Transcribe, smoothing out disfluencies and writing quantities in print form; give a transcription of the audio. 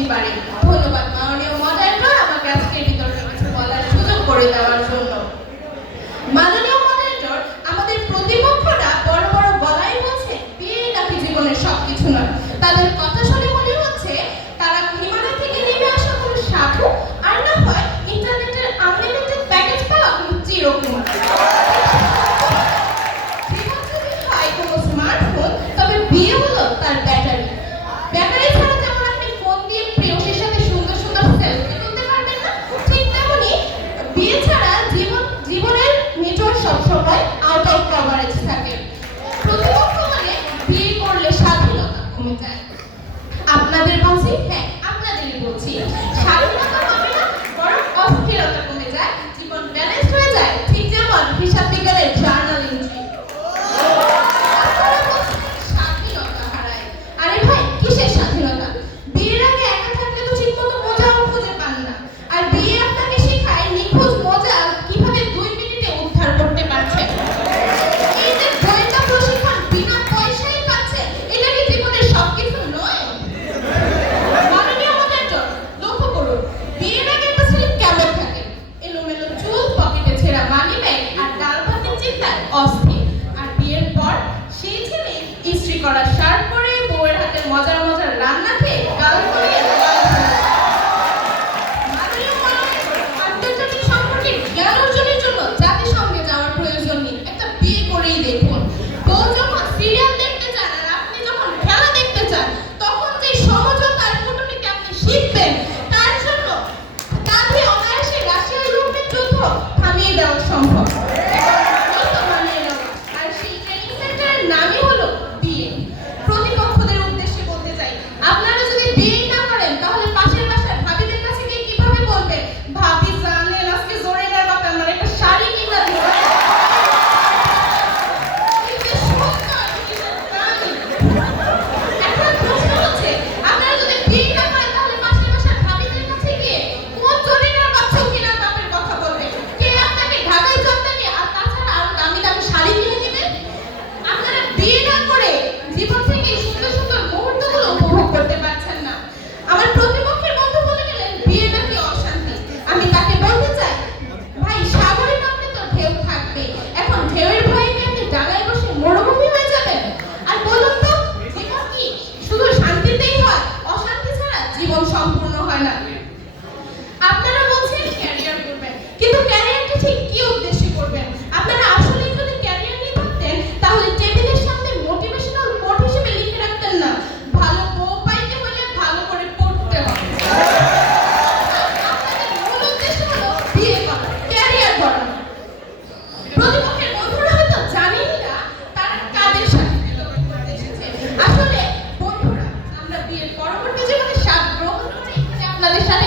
ইংরেজি পারে। ধন্যবাদ মাননীয় মডারেটর আমাকে আজকের বিতর্কে কিছু বলার সুযোগ করে দেওয়ার জন্য। মাননীয় মডারেটর, আমাদের প্রতিপক্ষরা বড় বড় গলায় বলছে বিয়ে নাকি জীবনের সবকিছু নয়। তাদের কথা শুনে মনে হচ্ছে তারা হিমালয় থেকে নেমে আসা কোনো সাধু, আর না হয় ইন্টারনেটের আনলিমিটেড প্যাকেজ পাওয়া কোনো চিরকুমার। জীবন যদি হয় কোনো স্মার্টফোন, তবে বিয়ে হলো তার ব্যাটারি। ব্যাটারি ছাড়া যেমন আপনি ফোন দিয়ে প্রেয়সীর সাথে সুন্দর সুন্দর সেলফি তুলতে পারবেন না, ঠিক তেমনি বিয়ে ছাড়া জীবনের নেটওয়ার্ক সবসময় আউট অফ কভারেজ থাকে। প্রতিপক্ষ বলে বিয়ে করলে স্বাধীনতা কমে যায়। আপনাদের বলছি, হ্যাঁ আপনাদেরই বলছি, স্বাধীনতা কমে না, বরং অস্থিরতা কমে যায়, জীবন ব্যালেন্স হয়ে যায়, ঠিক যেমন হিসাব বিজ্ঞানের জার্নাল এন্ট্রি। স্বাধীনতা হারায়। আরে ভাই, কিসের স্বাধীনতা? বিয়ের আগে একা থাকলে তো ঠিকমতো মজাও খুঁজে পান না, আর বিয়ে আপনাকে শেখায় নিখোঁজ মজা কিভাবে 2 মিনিটে উদ্ধার করতে পারছেন। এই যে গোয়েন্দা প্রশিক্ষণ বিনা পয়সায় পাচ্ছেন, এটা কি জীবনের সবকিছু নয়? মাননীয় মডারেটর, লক্ষ্য করুন, বিয়ের আগে একটা ছেলে কেমন থাকে? এলোমেলো চুল, পকেটে ছেঁড়া মানি ব্যাগ, আর ডাল ভাতের চিন্তায় অস্থির। আর বিয়ের পর সেই ছেলে ইস্ত্রি করা শার্ট পরে বউয়ের হাতে মজার মজার রান্না খেয়ে গাল ফুলিয়ে মাননীয় মডারেটর, আন্তর্জাতিক সম্পর্কের জ্ঞান অর্জনের জন্য জাতিসংঘে যাওয়ার প্রয়োজন নেই, একটা বিয়ে করেই দেখুন। বউ যখন সিরিয়াল দেখতে চান আর আপনি যখন খেলা দেখতে চান, তখন যে সমঝোতা আর কূটনীতি আপনি শিখবেন, তার জন্য কাঁধে অনায়াসে রাশিয়া ইউক্রেন যুদ্ধ থামিয়ে দেওয়া সম্ভব। আর সেই ট্রেনিং সেন্টারের নামই হলো বিয়ে। প্রতিপক্ষদের উদ্দেশ্যে বলতে চাই, আপনারা যদি বিয়ে না করেন, তাহলে পাশের বাসার ভাবিদের কাছে গিয়ে কিভাবে বলবেন, ভাবি জানেন আজকে জোরে গায়ে বাপ আমার একটা শাড়ি কিনা দিবেন? এই যে সুন্দর, কিসের প্রাণী। এখন প্রশ্ন হচ্ছে, আপনারা যদি বিয়ে না করেন, তাহলে পাশের বাসার ভাবিদের কাছে গিয়ে কোন জরিনার বাচ্চা কিনা বাপের কথা বলবেন? কে আপনাকে ঢাকায় চলতেনি আর তাছাড়া আরো দামি দামি শাড়ি কিনে দিবেন? আপনারা বিয়ে না করে জীবন থেকে এই সুন্দর সুন্দর মুহূর্তগুলো উপভোগ করতে পারছেন না। আমার প্রতিপক্ষের বন্ধু বলে গেলেন বিয়ে নাকি অশান্তি। আমি তাকে বলতে চাই, ভাই সাগরে নামলে তো ঢেউ থাকবে, এখন ঢেউয়ের ভয়ে কি আপনি ডাঙায় বসে মরুভূমি হয়ে যাবেন? আর বলুন তো, জীবন কি শুধু শান্তিতেই হয়? অশান্তি ছাড়া জীবন সম্পূর্ণ হয় না। আপনারা বলছেন ক্যারিয়ার করবেন, কিন্তু ক্যারিয়ারটা ঠিক কি উদ্দেশ্যে করবেন? আপনারা আসলে যদি ক্যারিয়ার নিয়ে ভাবতেন, তাহলে টেবিলের সামনে মোটিভেশনাল কোট হিসেবে লিখে রাখতেন না, ভালো বউ পাইতে হলে ভালো করে পড়তে হবে। আপনাদের মূল উদ্দেশ্য হলো বিয়ে করা, ক্যারিয়ার গড়া। প্রতিপক্ষের বন্ধুরা হয়তো জানেনই না তারা কাদের সাথে বিতর্ক করতে এসেছে। আসলে বন্ধুরা, আমরা বিয়ের পরবর্তী জীবনে স্বাদ গ্রহণ করে এখানে আপনাদের সাথে